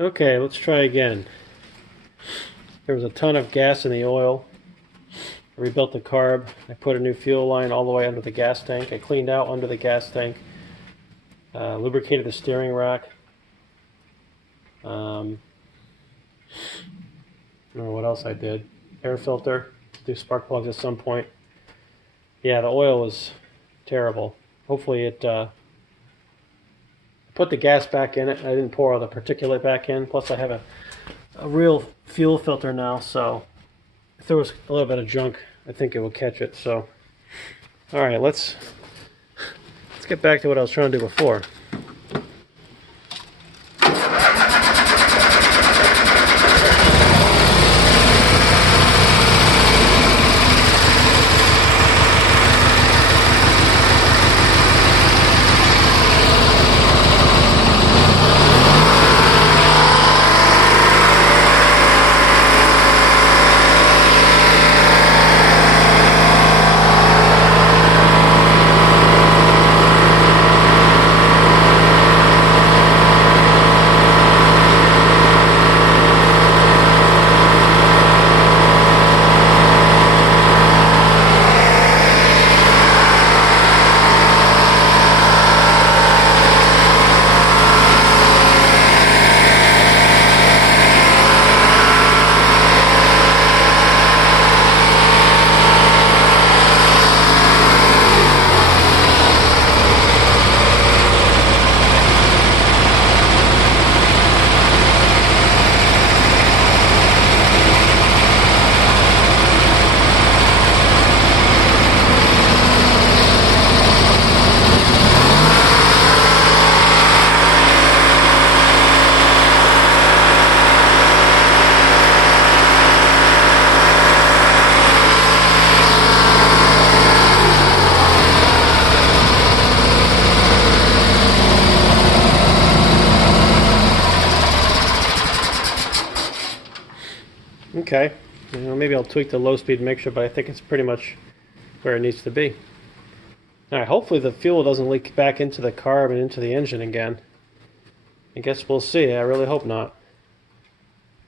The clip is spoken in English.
Okay, let's try again. There was a ton of gas in the oil. I rebuilt the carb. I put a new fuel line all the way under the gas tank. I cleaned out under the gas tank. Lubricated the steering rack. I don't know what else I did. Air filter. Do spark plugs at some point. Yeah, the oil was terrible. Hopefully it put the gas back in it. I didn't pour all the particulate back in. Plus I have a real fuel filter now, so if there was a little bit of junk, I think it will catch it. So, all right, let's get back to what I was trying to do before. Okay, maybe I'll tweak the low speed mixture, but I think it's pretty much where it needs to be. All right, hopefully the fuel doesn't leak back into the carb and into the engine again. I guess we'll see. I really hope not.